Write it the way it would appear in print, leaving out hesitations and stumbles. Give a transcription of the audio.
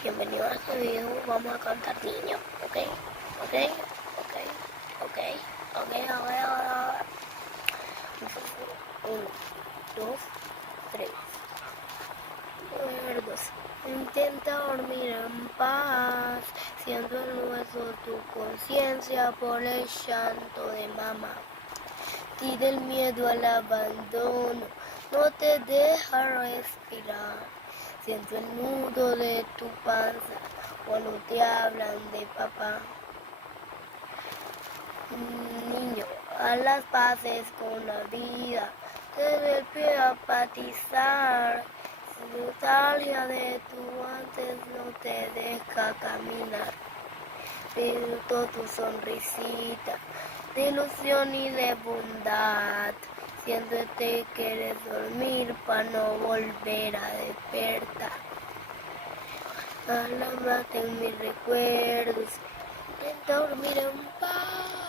Bienvenido a este video, vamos a cantar niño, ok, ok, ok, ok, ok, ok. 1, 2, 3. Recuerdos. Intenta dormir en paz, siendo el hueso tu conciencia por el llanto de mamá. Y del miedo al abandono no te deja respirar. Siento el nudo de tu panza cuando te hablan de papá. Niño, a las paces con la vida, desde el pie a patizar. Si nostalgia de tu antes no te deja caminar. Pinto tu sonrisita de ilusión y de bondad. Siéntete que quieres dormir para no volver a despertar. Alámbrate en mis recuerdos, intenta dormir en paz.